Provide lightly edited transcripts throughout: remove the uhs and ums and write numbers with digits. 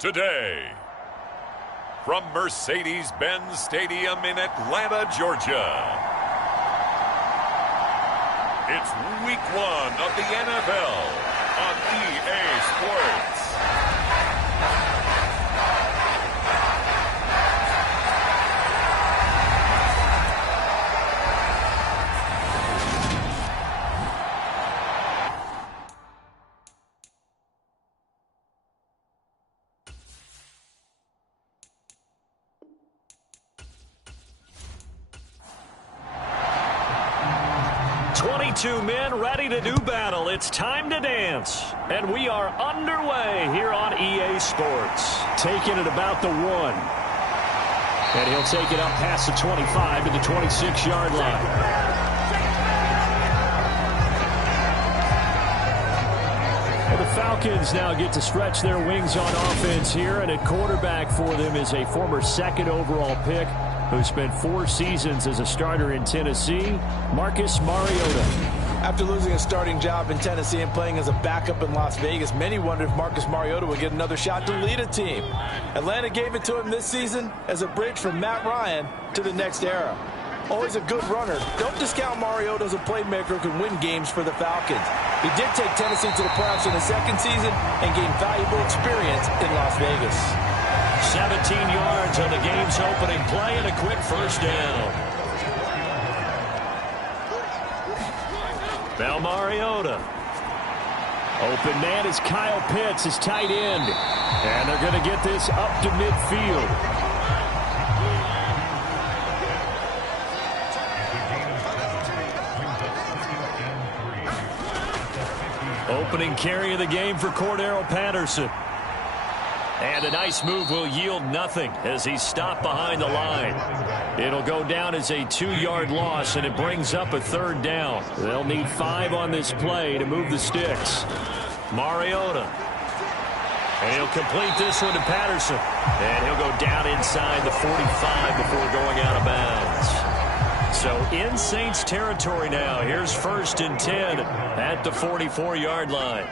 today. From Mercedes-Benz Stadium in Atlanta, Georgia, it's Week 1 of the NFL on EA Sports. Two men ready to do battle. It's time to dance. And we are underway here on EA Sports. Taking it about the 1. And he'll take it up past the 25 to the 26-yard line. Well, the Falcons now get to stretch their wings on offense here. And at quarterback for them is a former second overall pick who spent 4 seasons as a starter in Tennessee, Marcus Mariota. After losing a starting job in Tennessee and playing as a backup in Las Vegas, many wondered if Marcus Mariota would get another shot to lead a team. Atlanta gave it to him this season as a bridge from Matt Ryan to the next era. Always a good runner. Don't discount Mariota as a playmaker who can win games for the Falcons. He did take Tennessee to the playoffs in his second season and gained valuable experience in Las Vegas. 17 yards on the game's opening play and a quick first down. Now Mariota. Open man is Kyle Pitts, his tight end. And they're going to get this up to midfield. Opening carry of the game for Cordero Patterson. And a nice move will yield nothing as he's stopped behind the line. It'll go down as a 2-yard loss, and it brings up a third down. They'll need 5 on this play to move the sticks. Mariota. And he'll complete this one to Patterson. And he'll go down inside the 45 before going out of bounds. So in Saints territory now. Here's 1st and 10 at the 44-yard line.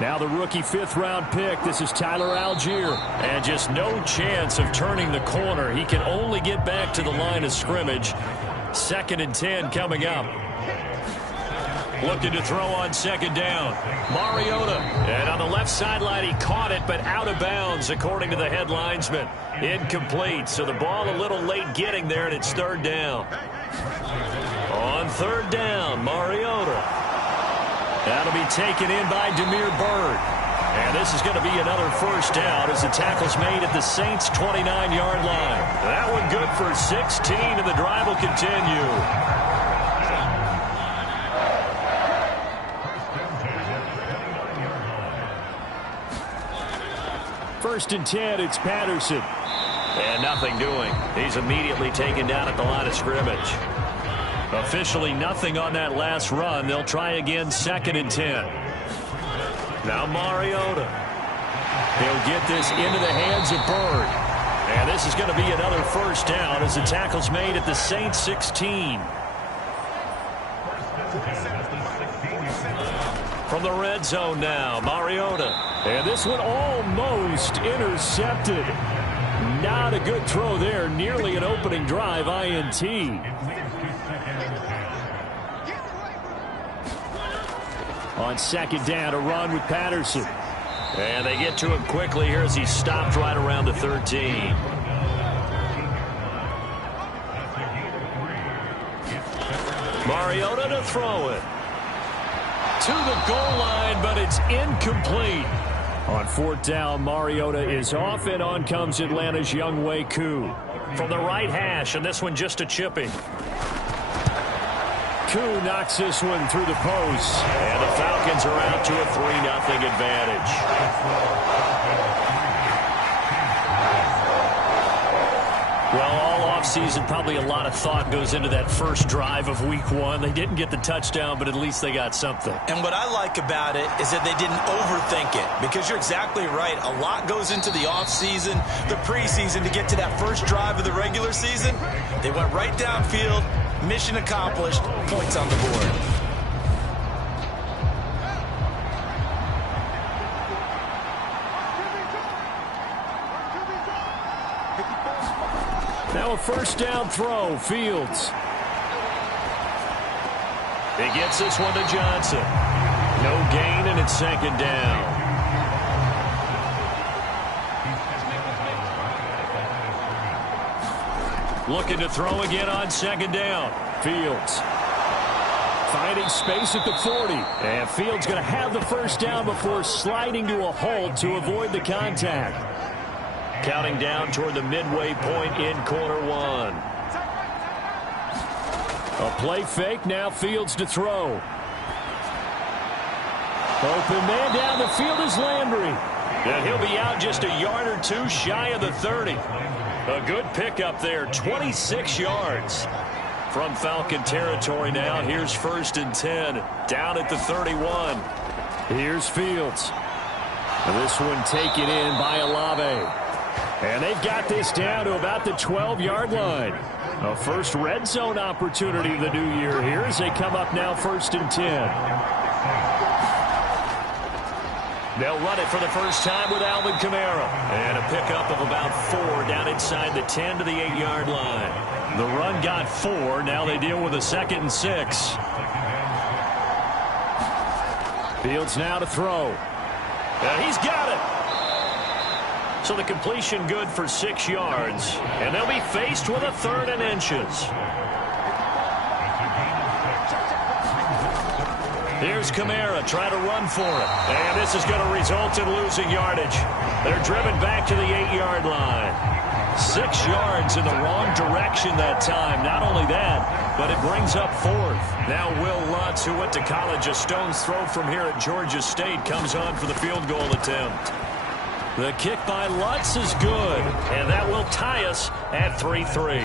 Now the rookie 5th-round pick. This is Tyler Algier. And just no chance of turning the corner. He can only get back to the line of scrimmage. 2nd and 10 coming up. Looking to throw on 2nd down. Mariota. And on the left sideline, he caught it, but out of bounds, according to the head linesman. Incomplete. So the ball a little late getting there, and it's 3rd down. On 3rd down, Mariota. That'll be taken in by Damiere Byrd. And this is going to be another first down as the tackle's made at the Saints' 29-yard line. That one good for 16, and the drive will continue. First and 10, it's Patterson. And nothing doing. He's immediately taken down at the line of scrimmage. Officially nothing on that last run. They'll try again 2nd and 10. Now Mariota. He'll get this into the hands of Byrd. And this is going to be another first down as the tackle's made at the Saints 16. From the red zone now, Mariota. And this one almost intercepted. Not a good throw there. Nearly an opening drive INT. On 2nd down, a run with Patterson. And they get to him quickly here as he's stopped right around the 13. Mariota to throw it. To the goal line, but it's incomplete. On 4th down, Mariota is off, and on comes Atlanta's Younghoe Koo. From the right hash, and this one just a chipping. Koo knocks this one through the post. And the Falcons are out to a 3-0 advantage. Well, all offseason, probably a lot of thought goes into that first drive of Week 1. They didn't get the touchdown, but at least they got something. And what I like about it is that they didn't overthink it, because you're exactly right. A lot goes into the offseason, the preseason, to get to that first drive of the regular season. They went right downfield, mission accomplished, points on the board. a first down throw. Fields. He gets this one to Johnson. No gain, and it's second down. Looking to throw again on second down. Fields. Finding space at the 40. And Fields going to have the first down before sliding to a halt to avoid the contact. Counting down toward the midway point in quarter one. A play fake, now Fields to throw. Open man down the field is Landry. And he'll be out just a yard or two shy of the 30. A good pickup there, 26 yards. From Falcon territory now, here's 1st and 10, down at the 31. Here's Fields. This one taken in by Olave. And they've got this down to about the 12-yard line. A first red zone opportunity of the new year here as they come up now 1st and 10. They'll run it for the first time with Alvin Kamara. And a pickup of about 4 down inside the 10 to the 8-yard line. The run got 4. Now they deal with a 2nd and 6. Fields now to throw. And he's got it. So the completion good for 6 yards. And they'll be faced with a 3rd and inches. Here's Kamara trying to run for it. And this is going to result in losing yardage. They're driven back to the 8-yard line. 6 yards in the wrong direction that time. Not only that, but it brings up 4th. Now Will Lutz, who went to college a stone's throw from here at Georgia State, comes on for the field goal attempt. The kick by Lutz is good, and that will tie us at 3-3.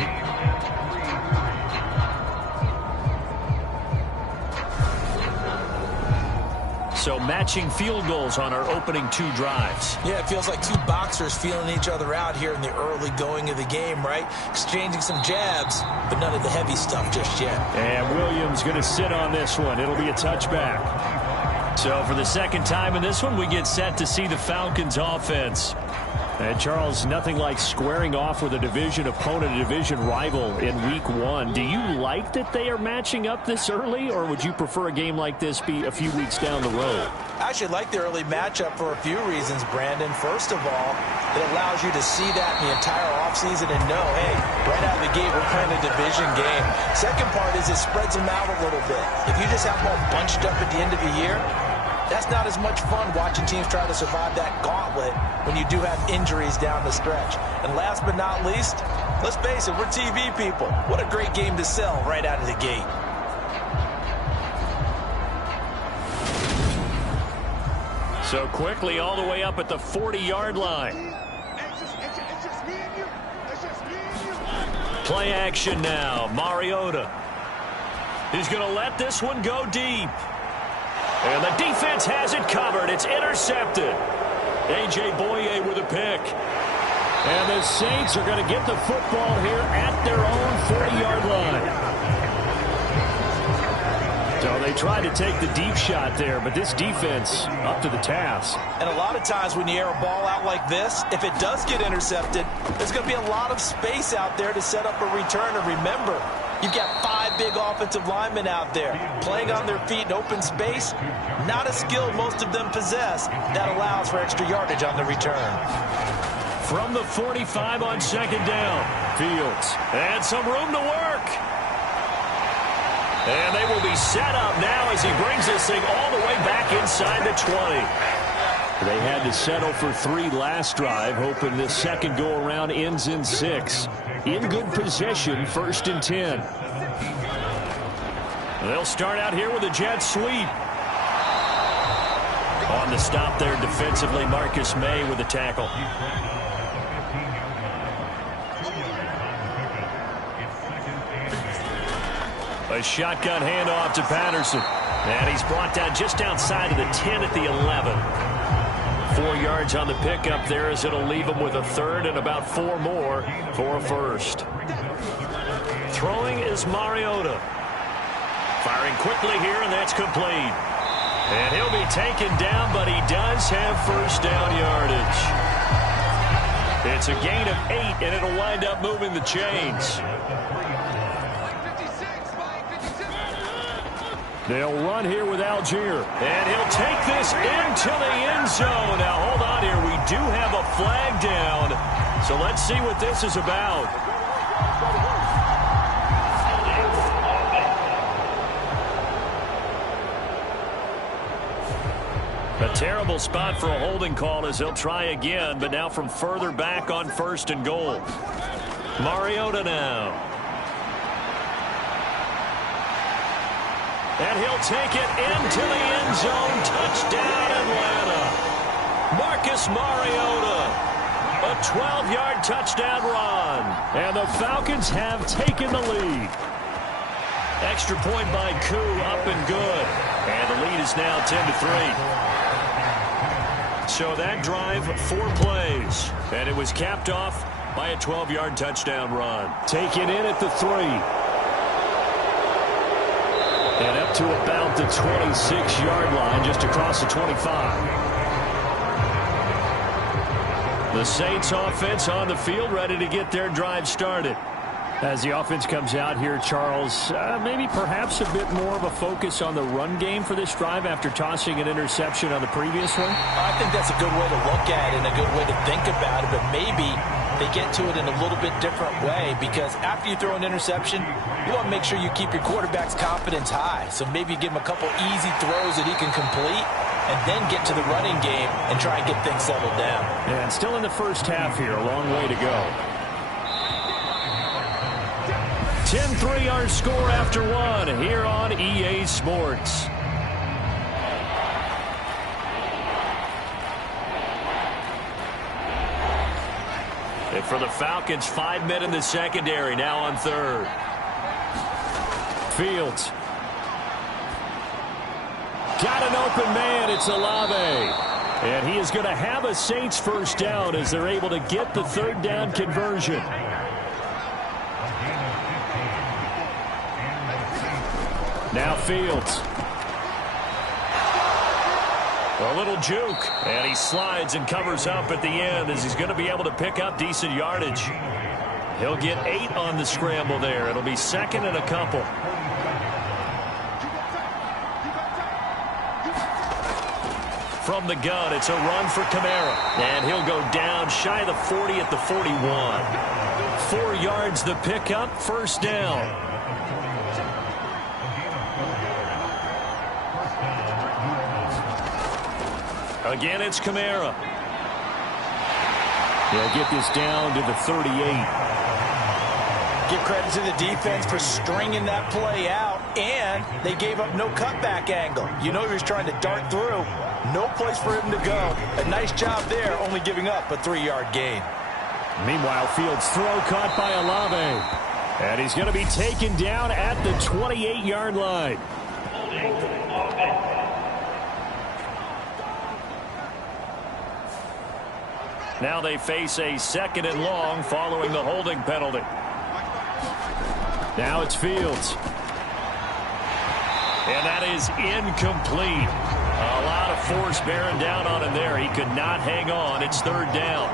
So matching field goals on our opening 2 drives. Yeah, it feels like 2 boxers feeling each other out here in the early going of the game, right? Exchanging some jabs, but none of the heavy stuff just yet. And Williams going to sit on this one. It'll be a touchback. So for the 2nd time in this one, we get set to see the Falcons offense. And Charles, nothing like squaring off with a division opponent, a division rival in week 1. Do you like that they are matching up this early, or would you prefer a game like this be a few weeks down the road? I actually like the early matchup for a few reasons, Brandon. First of all, it allows you to see that in the entire offseason and know, hey, right out of the gate, we're playing a division game. Second part is it spreads them out a little bit. If you just have them all bunched up at the end of the year, that's not as much fun watching teams try to survive that gauntlet when you do have injuries down the stretch. And last but not least, let's face it, we're TV people. What a great game to sell right out of the gate. So quickly all the way up at the 40-yard line. Play action now. Mariota. He's going to let this one go deep. And the defense has it covered. It's intercepted. A.J. Boye with a pick. And the Saints are going to get the football here at their own 40-yard line. So they tried to take the deep shot there, but this defense up to the task. And a lot of times when you air a ball out like this, if it does get intercepted, there's going to be a lot of space out there to set up a return. And remember, you've got 5 big offensive linemen out there playing on their feet in open space. Not a skill most of them possess. That allows for extra yardage on the return. From the 45 on second down, Fields. And some room to work. And they will be set up now as he brings this thing all the way back inside the 20. They had to settle for 3 last drive, hoping this second go-around ends in 6. In good position, 1st and 10. They'll start out here with a jet sweep. On the stop there defensively, Marcus May with a tackle. A shotgun handoff to Patterson. And he's brought down just outside of the 10 at the 11. 4 yards on the pickup there as it'll leave him with a 3rd and about 4 more for a 1st. Throwing is Mariota. Firing quickly here, and that's complete. And he'll be taken down, but he does have 1st down yardage. It's a gain of 8, and it'll wind up moving the chains. They'll run here with Algier. And he'll take this into the end zone. Now, hold on here. We do have a flag down. So let's see what this is about. A terrible spot for a holding call as he'll try again, but now from further back on 1st and goal. Mariota now. And he'll take it into the end zone. Touchdown, Atlanta. Marcus Mariota. A 12-yard touchdown run. And the Falcons have taken the lead. Extra point by Koo, up and good. And the lead is now 10-3. So that drive, 4 plays. And it was capped off by a 12-yard touchdown run. Taken in at the 3. And up to about the 26-yard line, just across the 25. The Saints offense on the field, ready to get their drive started. As the offense comes out here, Charles, maybe perhaps a bit more of a focus on the run game for this drive after tossing an interception on the previous one? I think that's a good way to look at it and a good way to think about it, but maybe they get to it in a little bit different way, because after you throw an interception, you want to make sure you keep your quarterback's confidence high. So maybe you give him a couple easy throws that he can complete and then get to the running game and try and get things settled down. And still in the first half here, a long way to go. 10-3 our score after 1 here on EA Sports. And for the Falcons, 5 men in the secondary, now on 3rd. Fields. Got an open man. It's Olave. And he is going to have a Saints first down as they're able to get the 3rd down conversion. Now Fields. A little juke, and he slides and covers up at the end as he's going to be able to pick up decent yardage. He'll get 8 on the scramble there. It'll be 2nd and a couple. From the gun, it's a run for Kamara, and he'll go down shy of the 40 at the 41. 4 yards the pickup, first down. Again, it's Kamara. They'll get this down to the 38. Give credit to the defense for stringing that play out, and they gave up no cutback angle. You know he was trying to dart through. No place for him to go. A nice job there, only giving up a 3-yard gain. Meanwhile, Fields' throw caught by Olave. And he's going to be taken down at the 28-yard line. Now they face a 2nd and long following the holding penalty. Now it's Fields. And that is incomplete. A lot of force bearing down on him there. He could not hang on. It's 3rd down.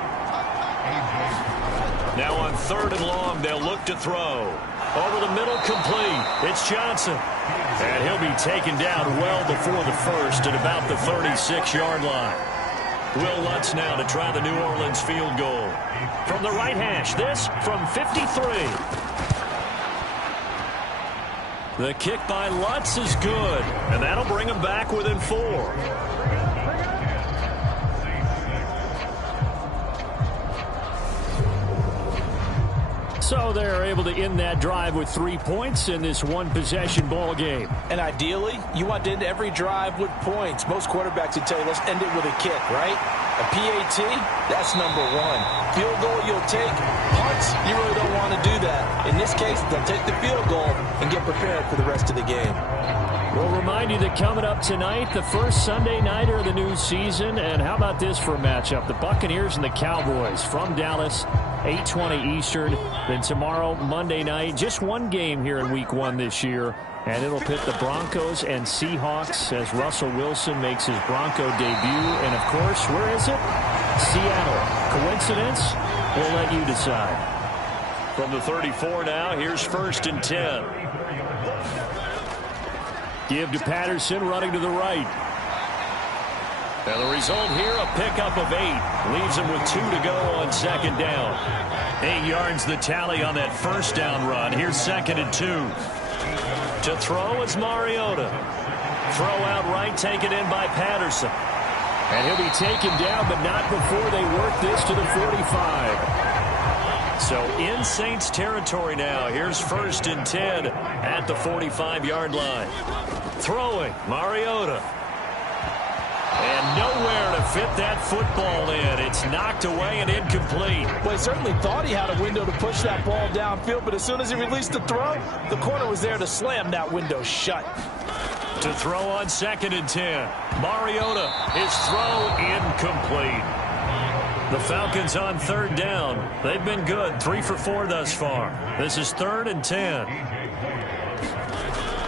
Now on 3rd and long, they'll look to throw. Over the middle, complete. It's Johnson. And he'll be taken down well before the 1st at about the 36-yard line. Will Lutz now to try the New Orleans field goal. From the right hash, this from 53. The kick by Lutz is good, and that'll bring him back within 4. So they're able to end that drive with 3 points in this one-possession ball game. And ideally, you want to end every drive with points. Most quarterbacks would tell you, let's end it with a kick, right? A PAT, that's number 1. Field goal you'll take. Punts, you really don't want to do that. In this case, they'll take the field goal and get prepared for the rest of the game. We'll remind you that coming up tonight, the first Sunday nighter of the new season. And how about this for a matchup? The Buccaneers and the Cowboys from Dallas, 8:20 Eastern. Then tomorrow, Monday night, just one game here in Week 1 this year. And it'll pit the Broncos and Seahawks as Russell Wilson makes his Bronco debut. And, of course, where is it? Seattle. Coincidence? We'll let you decide. From the 34 now, here's 1st and 10. Give to Patterson, running to the right. And the result here, a pickup of 8. Leaves him with 2 to go on 2nd down. 8 yards the tally on that 1st down run. Here's 2nd and 2. To throw is Mariota. Throw out right, taken in by Patterson. And he'll be taken down, but not before they work this to the 45. So in Saints territory now. Here's 1st and 10 at the 45-yard line. Throwing, Mariota. And nowhere to fit that football in. It's knocked away and incomplete. Well, he certainly thought he had a window to push that ball downfield, but as soon as he released the throw, the corner was there to slam that window shut. To throw on 2nd and 10. Mariota, his throw incomplete. The Falcons on 3rd down. They've been good, 3 for 4 thus far. This is 3rd and 10.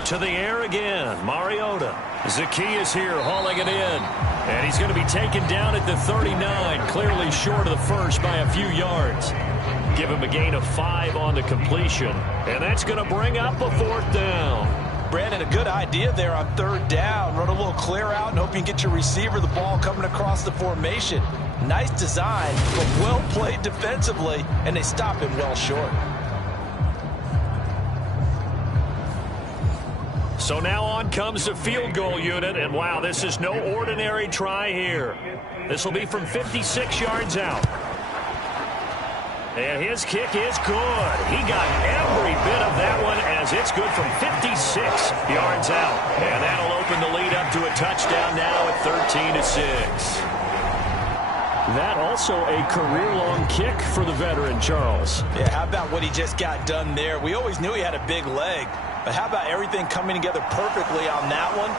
To the air again, Mariota. Zacchaeus here hauling it in. And he's going to be taken down at the 39, clearly short of the first by a few yards. Give him a gain of 5 on the completion. And that's going to bring up a 4th down. Brandon, a good idea there on 3rd down. Run a little clear out and hope you can get your receiver the ball coming across the formation. Nice design, but well played defensively, and they stop him well short. So now on comes the field goal unit, and wow, this is no ordinary try here. This will be from 56 yards out. And his kick is good. He got every bit of that one as it's good from 56 yards out. And that'll open the lead up to a touchdown now at 13-6. That also a career-long kick for the veteran, Charles. Yeah, how about what he just got done there? We always knew he had a big leg, but how about everything coming together perfectly on that one?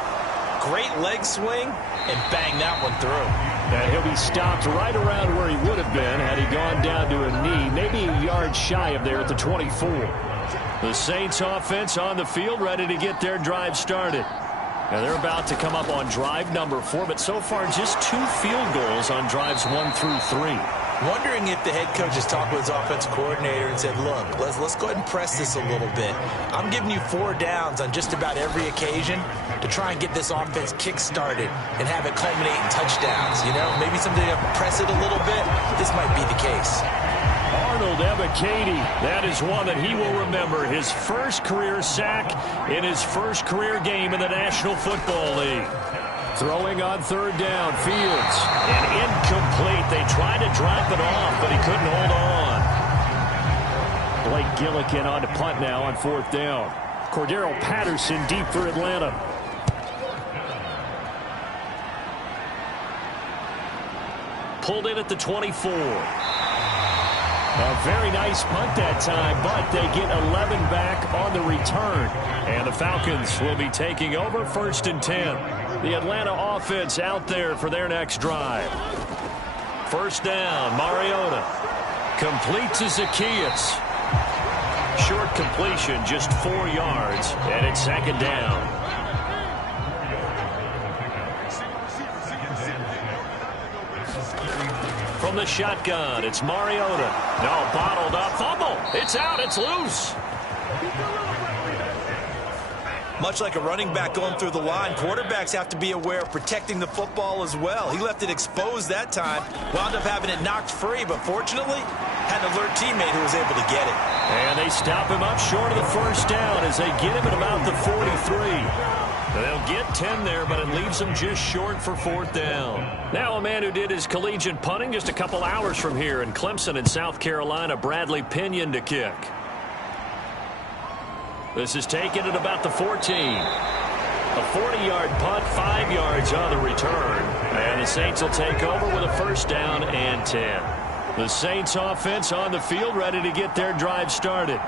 Great leg swing, and bang that one through. And he'll be stopped right around where he would have been had he gone down to a knee, maybe a yard shy of there at the 24. The Saints offense on the field, ready to get their drive started. Now they're about to come up on drive number 4, but so far just 2 field goals on drives 1 through 3. Wondering if the head coach has talked with his offensive coordinator and said, look, let's go ahead and press this a little bit. I'm giving you 4 downs on just about every occasion to try and get this offense kick-started and have it culminate in touchdowns. You know, maybe someday you have to press it a little bit. This might be the case. Arnold Ebiketie, that is one that he will remember. His first career sack in his first career game in the National Football League. Throwing on 3rd down, Fields. And incomplete. They tried to drop it off, but he couldn't hold on. Blake Gillikin on to punt now on 4th down. Cordero Patterson deep for Atlanta. Pulled in at the 24. A very nice punt that time, but they get 11 back on the return. And the Falcons will be taking over 1st and 10. The Atlanta offense out there for their next drive. 1st down, Mariota. Complete to Zacchaeus. Short completion, just 4 yards, and it's 2nd down. From the shotgun, it's Mariota. No, bottled up, fumble. It's out, it's loose. Much like a running back going through the line, quarterbacks have to be aware of protecting the football as well. He left it exposed that time, wound up having it knocked free, but fortunately, had an alert teammate who was able to get it. And they stop him up short of the 1st down as they get him at about the 43. They'll get 10 there, but it leaves them just short for 4th down. Now a man who did his collegiate punting just a couple hours from here in Clemson in South Carolina, Bradley Pinion to kick. This is taken at about the 14. A 40-yard punt, 5 yards on the return. And the Saints will take over with a 1st down and 10. The Saints offense on the field, ready to get their drive started.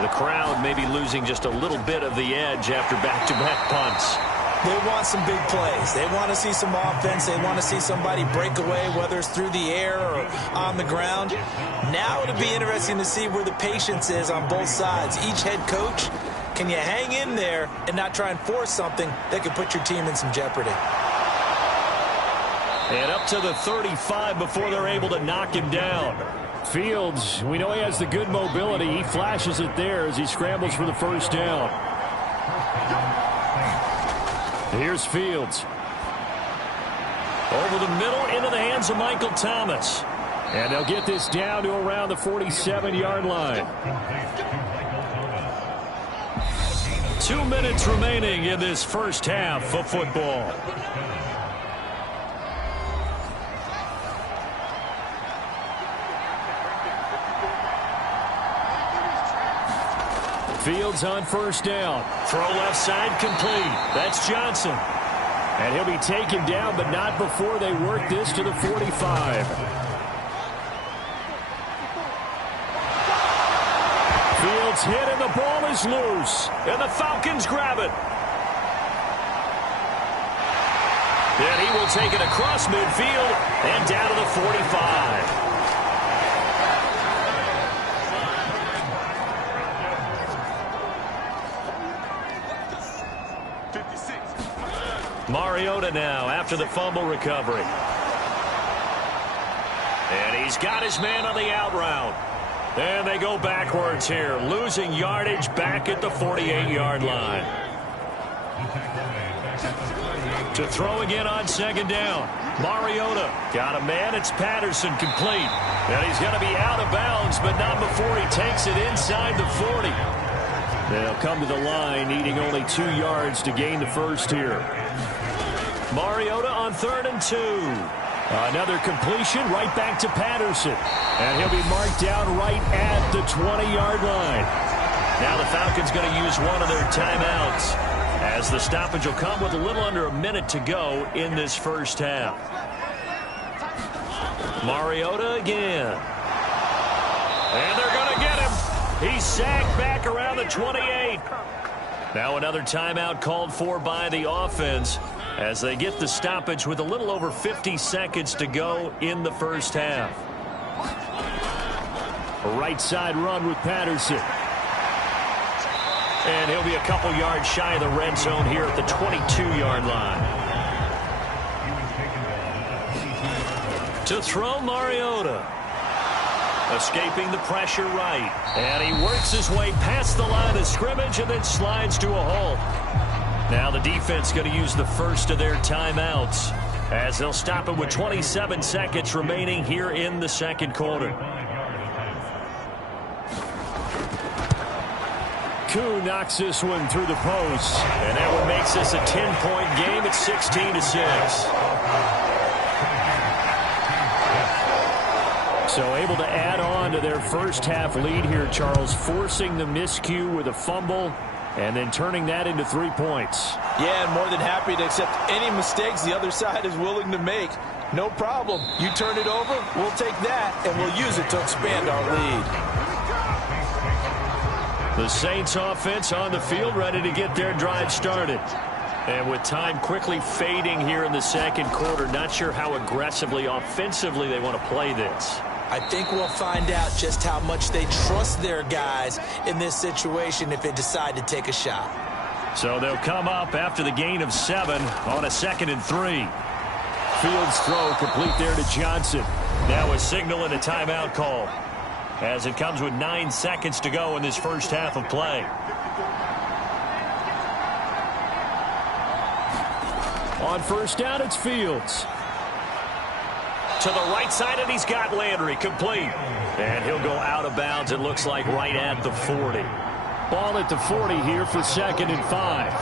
The crowd may be losing just a little bit of the edge after back-to-back punts. They want some big plays. They want to see some offense. They want to see somebody break away, whether it's through the air or on the ground. Now it'll be interesting to see where the patience is on both sides. Each head coach, can you hang in there and not try and force something that could put your team in some jeopardy? And up to the 35 before they're able to knock him down. Fields, we know he has the good mobility. He flashes it there as he scrambles for the first down. Here's Fields. Over the middle into the hands of Michael Thomas. And they'll get this down to around the 47-yard line. 2 minutes remaining in this first half of football. Fields on first down. Throw left side complete. That's Johnson. And he'll be taken down, but not before they work this to the 45. Fields hit and the ball is loose. And the Falcons grab it. And he will take it across midfield and down to the 45. Mariota now after the fumble recovery. And he's got his man on the out route. And they go backwards here, losing yardage back at the 48-yard line. To throw again on second down. Mariota got a man. It's Patterson complete. And he's going to be out of bounds, but not before he takes it inside the 40. They'll come to the line, needing only 2 yards to gain the first here. Mariota on 3rd and 2. Another completion right back to Patterson. And he'll be marked down right at the 20-yard line. Now the Falcons going to use one of their timeouts, as the stoppage will come with a little under a minute to go in this first half. Mariota again. And they're going to get him. He's sacked back around the 28. Now another timeout called for by the offense as they get the stoppage with a little over 50 seconds to go in the first half. A right side run with Patterson. And he'll be a couple yards shy of the red zone here at the 22-yard line. To throw, Mariota. Escaping the pressure right. And he works his way past the line of scrimmage and then slides to a halt. Now the defense going to use the first of their timeouts as they'll stop it with 27 seconds remaining here in the second quarter. Koo knocks this one through the post. And that one makes this a 10-point game at 16-6. So able to add on to their first half lead here, Charles, forcing the miscue with a fumble and then turning that into 3 points. Yeah, and more than happy to accept any mistakes the other side is willing to make. No problem. You turn it over, we'll take that, and we'll use it to expand our lead. The Saints offense on the field, ready to get their drive started. And with time quickly fading here in the second quarter, not sure how aggressively, offensively they want to play this. I think we'll find out just how much they trust their guys in this situation if they decide to take a shot. So they'll come up after the gain of 7 on a 2nd and 3. Fields throw complete there to Johnson. Now a signal and a timeout call, as it comes with 9 seconds to go in this first half of play. On first down, it's Fields. To the right side, and he's got Landry complete. And he'll go out of bounds, it looks like, right at the 40. Ball at the 40 here for 2nd and 5.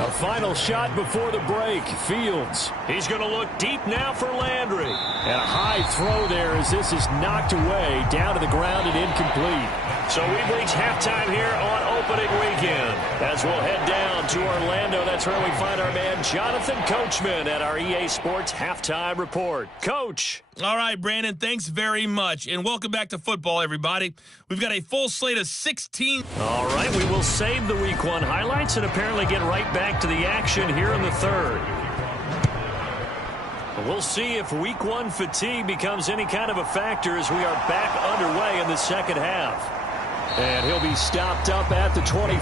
A final shot before the break. Fields. He's going to look deep now for Landry. And a high throw there as this is knocked away, down to the ground and incomplete. So we've reached halftime here on opening weekend. As we'll head down to Orlando, that's where we find our man Jonathan Coachman at our EA Sports Halftime Report. Coach. All right, Brandon, thanks very much. And welcome back to football, everybody. We've got a full slate of 16. All right, we will save the Week 1 highlights and apparently get right back to the action here in the third. We'll see if Week 1 fatigue becomes any kind of a factor as we are back underway in the second half. And he'll be stopped up at the 25.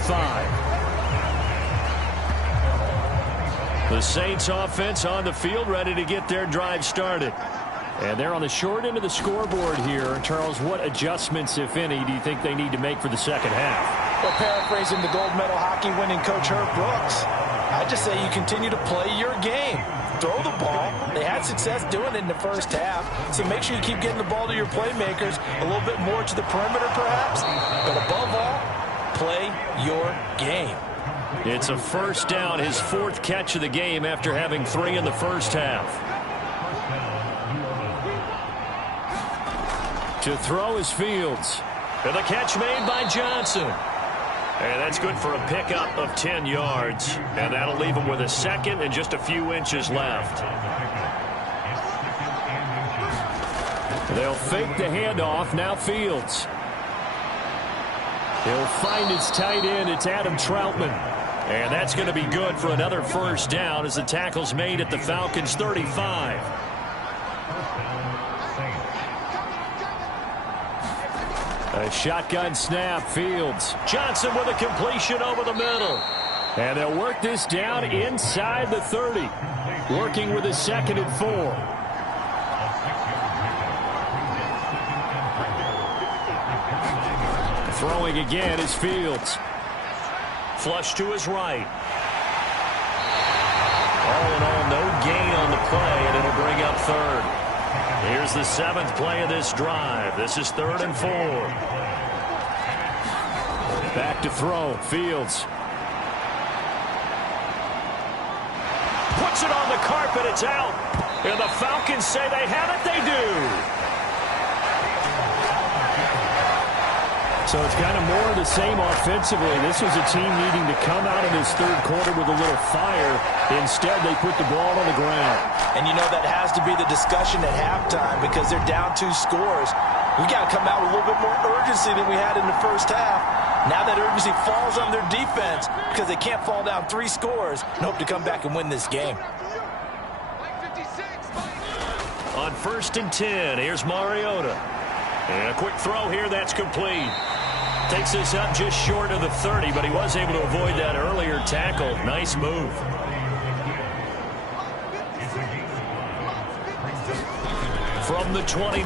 The Saints offense on the field, ready to get their drive started. And they're on the short end of the scoreboard here. Charles, what adjustments, if any, do you think they need to make for the second half? Well, paraphrasing the gold medal hockey winning coach Herb Brooks, I just say you continue to play your game. Throw the ball. They had success doing it in the first half, so make sure you keep getting the ball to your playmakers, a little bit more to the perimeter perhaps, but above all, play your game. It's a first down, his fourth catch of the game after having 3 in the first half. To throw is Fields. And the catch made by Johnson. And that's good for a pickup of 10 yards. And that'll leave him with a second and just a few inches left. They'll fake the handoff. Now Fields. He'll find his tight end. It's Adam Troutman. And that's going to be good for another first down as the tackle's made at the Falcons' 35. A shotgun snap, Fields. Johnson with a completion over the middle. And they'll work this down inside the 30. Working with a 2nd and 4. Throwing again is Fields. Flush to his right. All in all, no gain on the play, and it'll bring up 3rd. Here's the 7th play of this drive. This is 3rd and 4. Back to throw. Fields. Puts it on the carpet. It's out. And the Falcons say they have it. They do. So it's kind of more of the same offensively. This was a team needing to come out in this 3rd quarter with a little fire. Instead, they put the ball on the ground. And you know that has to be the discussion at halftime because they're down 2 scores. We got to come out with a little bit more urgency than we had in the first half. Now that urgency falls on their defense because they can't fall down 3 scores and hope to come back and win this game. On 1st and 10, here's Mariota. And a quick throw here, that's complete. Takes us up just short of the 30, but he was able to avoid that earlier tackle. Nice move. From the 29,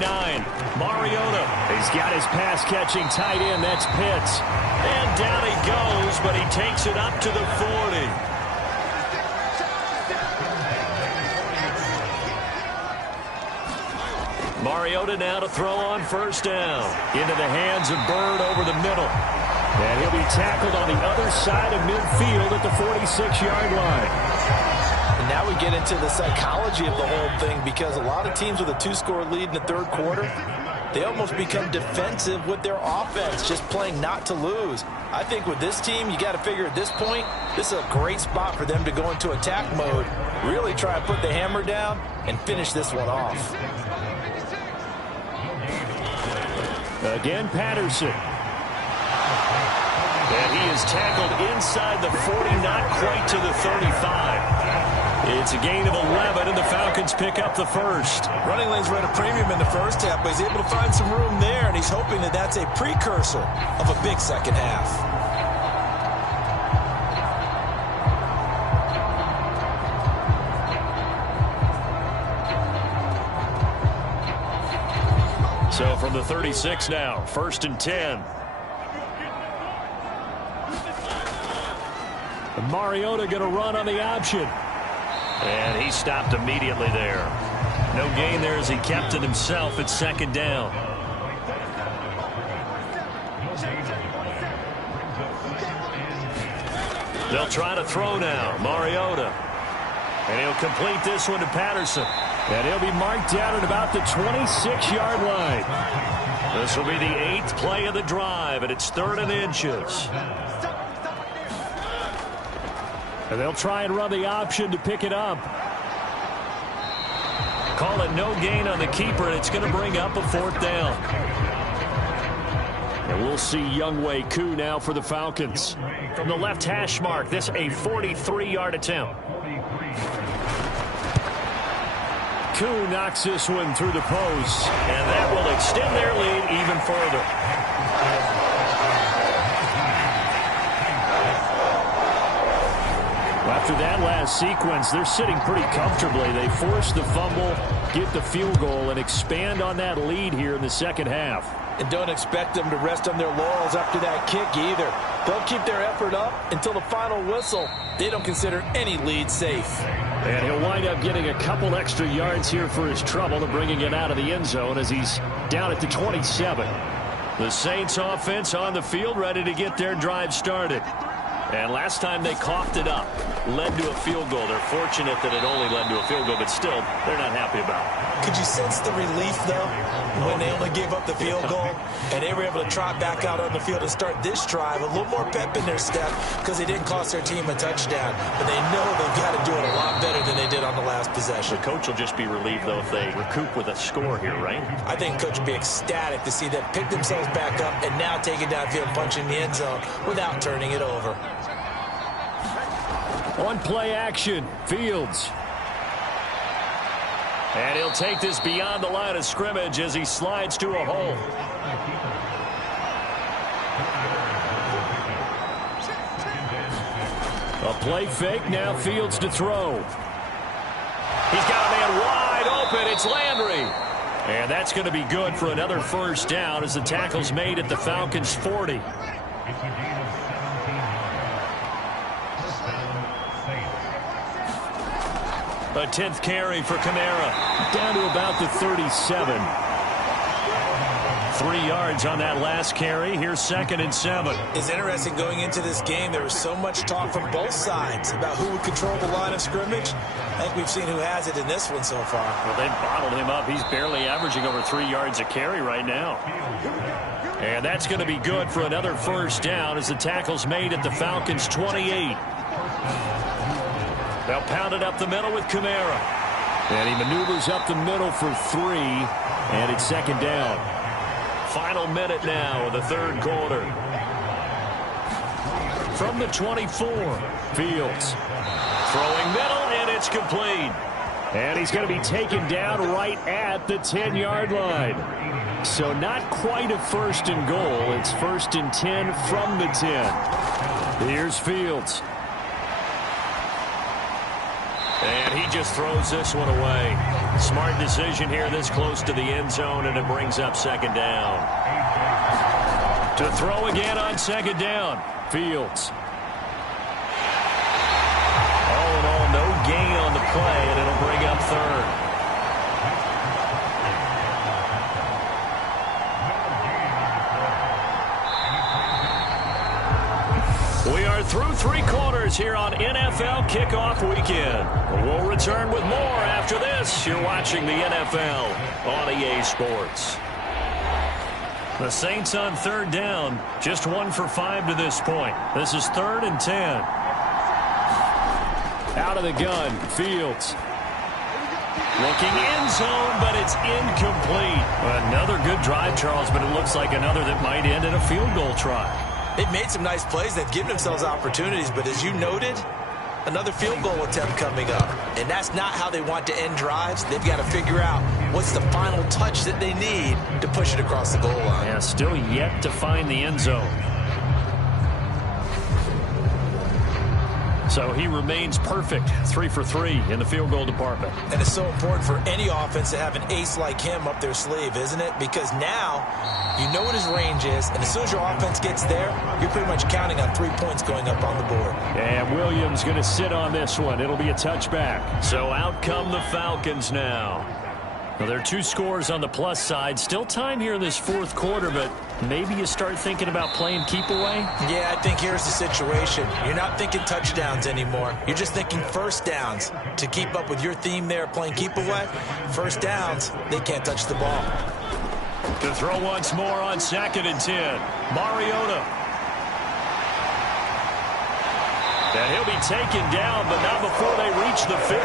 Mariota. He's got his pass-catching tight end. That's Pitts. And down he goes, but he takes it up to the 40. Mariota now to throw on 1st down. Into the hands of Bird over the middle. And he'll be tackled on the other side of midfield at the 46-yard line. And now we get into the psychology of the whole thing because a lot of teams with a 2-score lead in the 3rd quarter, they almost become defensive with their offense, just playing not to lose. I think with this team, you got to figure at this point, this is a great spot for them to go into attack mode, really try and put the hammer down and finish this one off. Again, Patterson. And he is tackled inside the 40, not quite to the 35. It's a gain of 11, and the Falcons pick up the 1st. Running lanes were at a premium in the first half, but he's able to find some room there, and he's hoping that that's a precursor of a big second half. So from the 36 now, 1st and 10. And Mariota going to run on the option. And he stopped immediately there. No gain there as he kept it himself at 2nd down. They'll try to throw now. Mariota. And he'll complete this one to Patterson. And he'll be marked down at about the 26-yard line. This will be the 8th play of the drive, and it's 3rd and inches. And they'll try and run the option to pick it up. Call it no gain on the keeper, and it's going to bring up a 4th down. And we'll see Younghoe Koo now for the Falcons. From the left hash mark, this a 43-yard attempt. Koo knocks this one through the post, and that will extend their lead even further. After that last sequence, they're sitting pretty comfortably. They force the fumble, get the field goal, and expand on that lead here in the second half. And don't expect them to rest on their laurels after that kick either. They'll keep their effort up until the final whistle. They don't consider any lead safe. And he'll wind up getting a couple extra yards here for his trouble and bringing it out of the end zone as he's down at the 27. The Saints offense on the field, ready to get their drive started. And last time they coughed it up, led to a field goal. They're fortunate that it only led to a field goal, but still, they're not happy about it. Could you sense the relief, though, when they only gave up the field goal and they were able to trot back out on the field and start this drive? A little more pep in their step because they didn't cost their team a touchdown. But they know they've got to do it a lot better than they did on the last possession. The coach will just be relieved, though, if they recoup with a score here, right? I think coach will be ecstatic to see them pick themselves back up and now take it downfield and punch in the end zone without turning it over. On play action, Fields. And he'll take this beyond the line of scrimmage as he slides to a hole. A play fake, now Fields to throw. He's got a man wide open, it's Landry. And that's going to be good for another first down as the tackle's made at the Falcons' 40. A 10th carry for Kamara, down to about the 37. 3 yards on that last carry. Here's 2nd and 7. It's interesting going into this game. There was so much talk from both sides about who would control the line of scrimmage. I think we've seen who has it in this one so far. Well, they've bottled him up. He's barely averaging over 3 yards a carry right now. And that's going to be good for another first down as the tackle's made at the Falcons' 28. They'll pound it up the middle with Kamara. And he maneuvers up the middle for 3. And it's 2nd down. Final minute now of the 3rd quarter. From the 24, Fields. Throwing middle, and it's complete. And he's going to be taken down right at the 10-yard line. So not quite a 1st and goal. It's 1st and 10 from the 10. Here's Fields. And he just throws this one away. Smart decision here this close to the end zone, and it brings up 2nd down. To throw again on 2nd down, Fields. All in all, no gain on the play, and it'll bring up 3rd. We are through 3 quarters here on NFL Kickoff Weekend. We'll return with more after this. You're watching the NFL on EA Sports. The Saints on 3rd down, just 1 for 5 to this point. This is 3rd and 10. Out of the gun, Fields. Looking end zone, but it's incomplete. Another good drive, Charles, but it looks like another that might end in a field goal try. They've made some nice plays. They've given themselves opportunities, but as you noted, another field goal attempt coming up. And that's not how they want to end drives. They've got to figure out what's the final touch that they need to push it across the goal line. Yeah, still yet to find the end zone. So he remains perfect, 3 for 3 in the field goal department. And it's so important for any offense to have an ace like him up their sleeve, isn't it? Because now you know what his range is, and as soon as your offense gets there, you're pretty much counting on 3 points going up on the board. And Williams going to sit on this one. It'll be a touchback. So out come the Falcons now. Well, there are 2 scores on the plus side. Still time here in this 4th quarter, but maybe you start thinking about playing keep away? Yeah, I think here's the situation. You're not thinking touchdowns anymore. You're just thinking first downs. To keep up with your theme there, playing keep away, first downs, they can't touch the ball. To throw once more on 2nd and 10. Mariota. And he'll be taken down, but not before they reach the 50.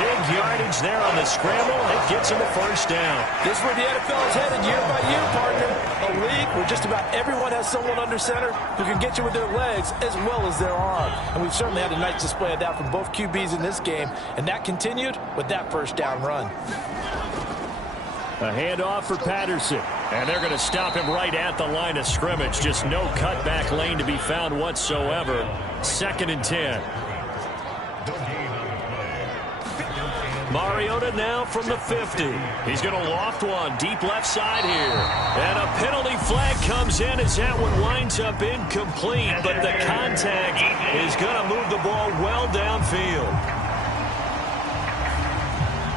Big yardage there on the scramble. It gets him a first down. This is where the NFL is headed year by year, partner. A league where just about everyone has someone under center who can get you with their legs as well as their arm. And we've certainly had a nice display of that from both QBs in this game. And that continued with that first down run. A handoff for Patterson. And they're going to stop him right at the line of scrimmage. Just no cutback lane to be found whatsoever. 2nd and 10. Mariota now from the 50. He's going to loft one deep left side here. And a penalty flag comes in as that one winds up incomplete, but the contact is going to move the ball well downfield.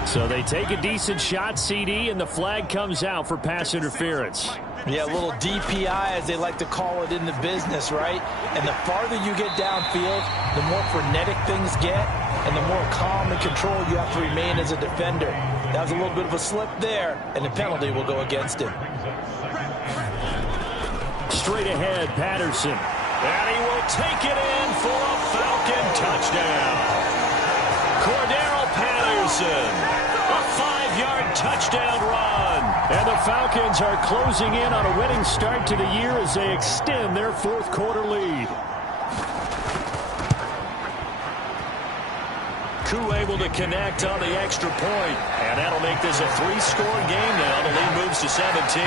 So they take a decent shot, CD, and the flag comes out for pass interference. Yeah, a little DPI, as they like to call it in the business, right? And the farther you get downfield, the more frenetic things get, and the more calm and control you have to remain as a defender. That was a little bit of a slip there, and the penalty will go against him. Straight ahead, Patterson. And he will take it in for a Falcon touchdown. Cordero Patterson. A 5-yard touchdown run. And the Falcons are closing in on a winning start to the year as they extend their fourth quarter lead. Koo able to connect on the extra point. And that'll make this a 3-score game now. The lead moves to 17.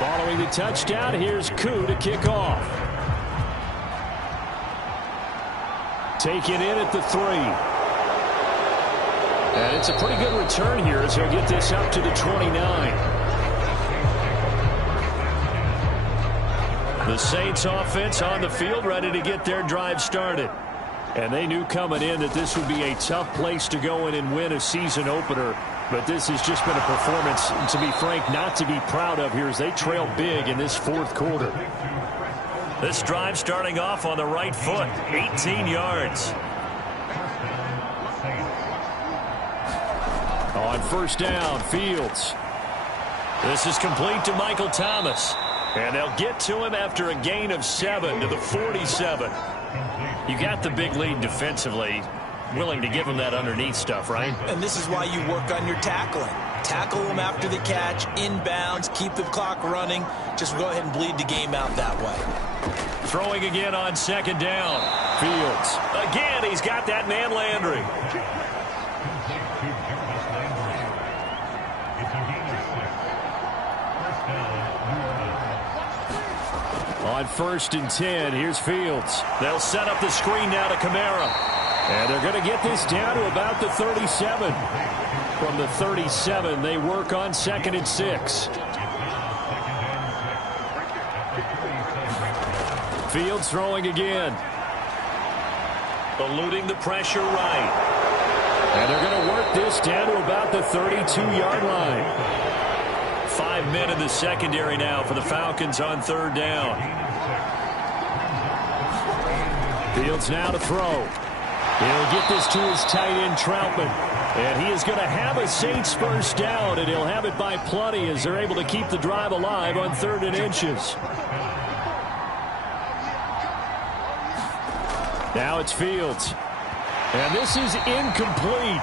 Following the touchdown, here's Koo to kick off. Taken in at the 3. And it's a pretty good return here as he'll get this up to the 29. The Saints offense on the field ready to get their drive started. And they knew coming in that this would be a tough place to go in and win a season opener. But this has just been a performance, to be frank, not to be proud of here as they trail big in this fourth quarter. This drive starting off on the right foot, 18 yards. On first down, Fields. This is complete to Michael Thomas. And they'll get to him after a gain of 7 to the 47. You got the big lead defensively. Willing to give him that underneath stuff, right? And this is why you work on your tackling. Tackle them after the catch, inbounds, keep the clock running. Just go ahead and bleed the game out that way. Throwing again on second down. Fields. Again, he's got that man Landry. On first and 10, here's Fields. They'll set up the screen now to Kamara. And they're going to get this down to about the 37. From the 37, they work on second and 6. Fields throwing again. Eluding the pressure right. And they're going to work this down to about the 32-yard line. 5 men in the secondary now for the Falcons on third down. Fields now to throw. He'll get this to his tight end, Troutman. And he is going to have a Saints first down, and he'll have it by plenty as they're able to keep the drive alive on 3rd and inches. Now it's Fields. And this is incomplete.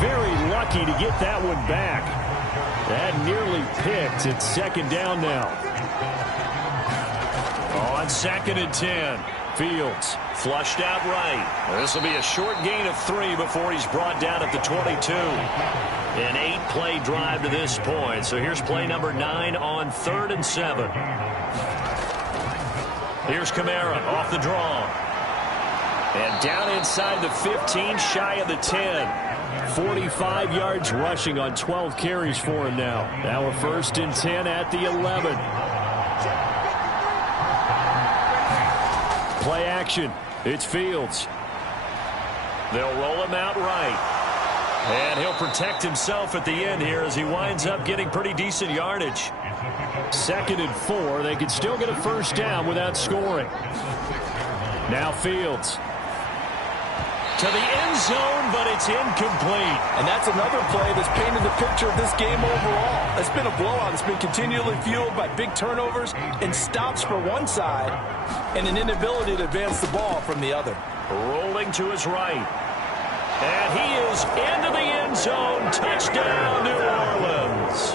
Very lucky to get that one back. That nearly picked. It's second down now. On 2nd and 10. Fields flushed out right. This will be a short gain of 3 before he's brought down at the 22. An 8-play drive to this point. So here's play number 9 on 3rd and 7. Here's Kamara off the draw. And down inside the 15, shy of the 10. 45 yards rushing on 12 carries for him now. Now a 1st and 10 at the 11. Play action. It's Fields. They'll roll him out right. And he'll protect himself at the end here as he winds up getting pretty decent yardage. 2nd and 4. They could still get a first down without scoring. Now Fields. To the end zone, but it's incomplete. And that's another play that's painted the picture of this game overall. It's been a blowout. It's been continually fueled by big turnovers and stops for one side and an inability to advance the ball from the other. Rolling to his right. And he is into the end zone. Touchdown, New Orleans.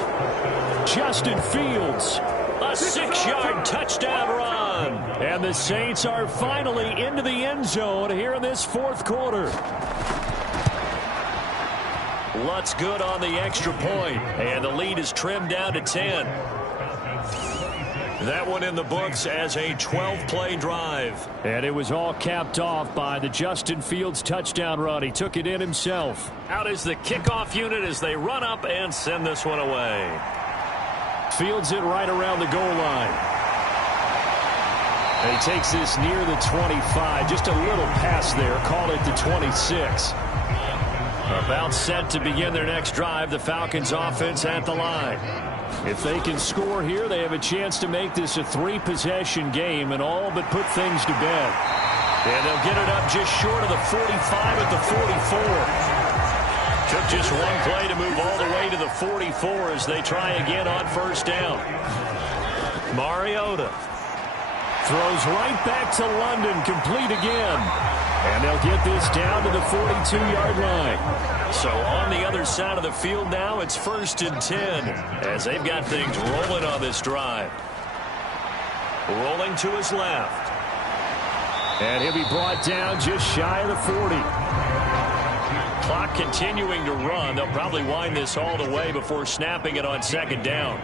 Justin Fields. A 6-yard touchdown run. And the Saints are finally into the end zone here in this fourth quarter. Lutz good on the extra point. And the lead is trimmed down to 10. That one in the books as a 12-play drive. And it was all capped off by the Justin Fields touchdown run. He took it in himself. Out is the kickoff unit as they run up and send this one away. Fields it right around the goal line. And he takes this near the 25. Just a little pass there. Call it the 26. About set to begin their next drive. The Falcons offense at the line. If they can score here, they have a chance to make this a 3-possession game and all but put things to bed. And they'll get it up just short of the 45 at the 44. Took just one play to move all the way to the 44 as they try again on first down. Mariota throws right back to London, complete again. And they'll get this down to the 42-yard line. So on the other side of the field now, it's 1st and 10 as they've got things rolling on this drive. Rolling to his left. And he'll be brought down just shy of the 40. Clock continuing to run. They'll probably wind this all the way before snapping it on 2nd down.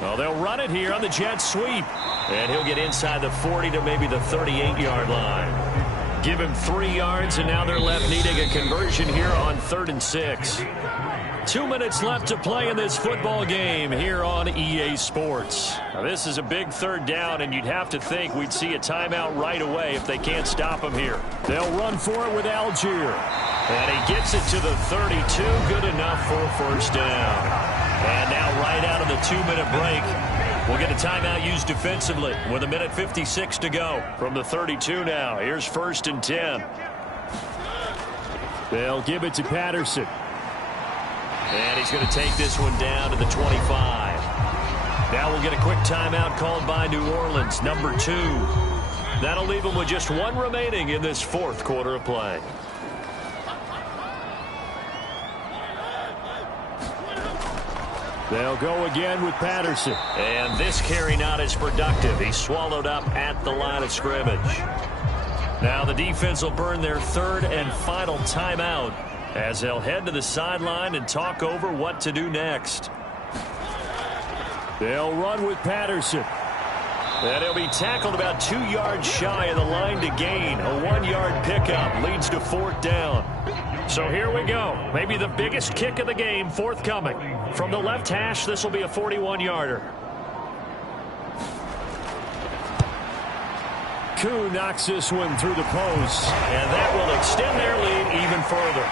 Well, they'll run it here on the jet sweep. And he'll get inside the 40 to maybe the 38-yard line. Give him 3 yards, and now they're left needing a conversion here on 3rd and 6. 2 minutes left to play in this football game here on EA Sports. Now, this is a big 3rd down, and you'd have to think we'd see a timeout right away if they can't stop him here. They'll run for it with Algier. And he gets it to the 32. Good enough for a 1st down. And now right out of the 2-minute break, we'll get a timeout used defensively with 1:56 to go from the 32 now. Here's 1st and 10. They'll give it to Patterson. And he's going to take this one down to the 25. Now we'll get a quick timeout called by New Orleans, number 2. That'll leave them with just 1 remaining in this 4th quarter of play. They'll go again with Patterson. And this carry not as productive. He's swallowed up at the line of scrimmage. Now the defense will burn their 3rd and final timeout as they'll head to the sideline and talk over what to do next. They'll run with Patterson. And he'll be tackled about 2 yards shy of the line to gain. A 1-yard pickup leads to 4th down. So here we go. Maybe the biggest kick of the game forthcoming. From the left hash, this will be a 41-yarder. Koo knocks this one through the post. And that will extend their lead even further.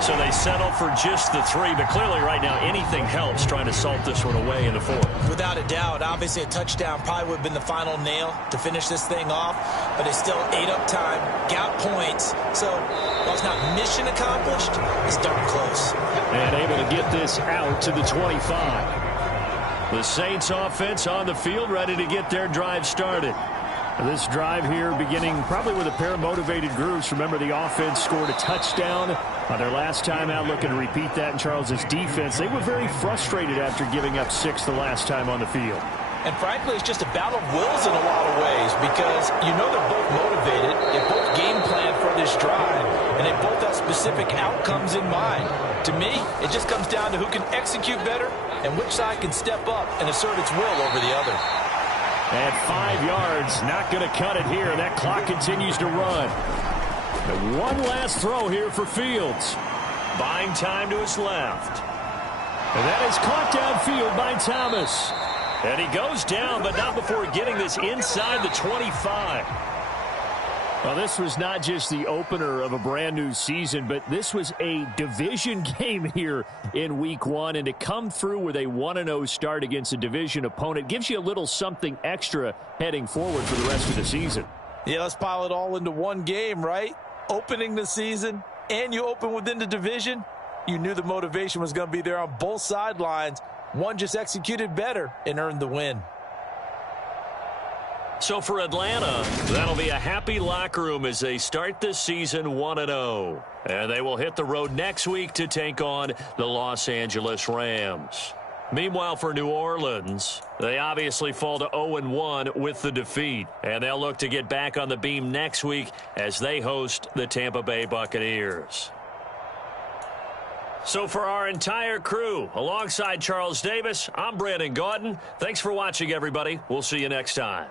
So they settle for just the 3, but clearly right now anything helps trying to salt this one away in the 4th. Without a doubt, obviously a touchdown probably would have been the final nail to finish this thing off, but it's still ate up time, got points, so while it's not mission accomplished, it's darn close. And able to get this out to the 25. The Saints offense on the field ready to get their drive started. This drive here beginning probably with a pair of motivated groups. Remember, the offense scored a touchdown on their last time out. Looking to repeat that in Charles's defense. They were very frustrated after giving up 6 the last time on the field. And frankly, it's just a battle of wills in a lot of ways because you know they're both motivated. They both game plan for this drive, and they both have specific outcomes in mind. To me, it just comes down to who can execute better and which side can step up and assert its will over the other. At 5 yards, not going to cut it here. That clock continues to run. And one last throw here for Fields. Buying time to his left. And that is caught downfield by Thomas. And he goes down, but not before getting this inside the 25. Well, this was not just the opener of a brand new season, but this was a division game here in week 1. And to come through with a 1-0 start against a division opponent gives you a little something extra heading forward for the rest of the season. Yeah, let's pile it all into one game, right? Opening the season, and you open within the division. You knew the motivation was going to be there on both sidelines. One just executed better and earned the win. So for Atlanta, that'll be a happy locker room as they start this season 1-0. And they will hit the road next week to take on the Los Angeles Rams. Meanwhile, for New Orleans, they obviously fall to 0-1 with the defeat, and they'll look to get back on the beam next week as they host the Tampa Bay Buccaneers. So for our entire crew, alongside Charles Davis, I'm Brandon Gaudin. Thanks for watching, everybody. We'll see you next time.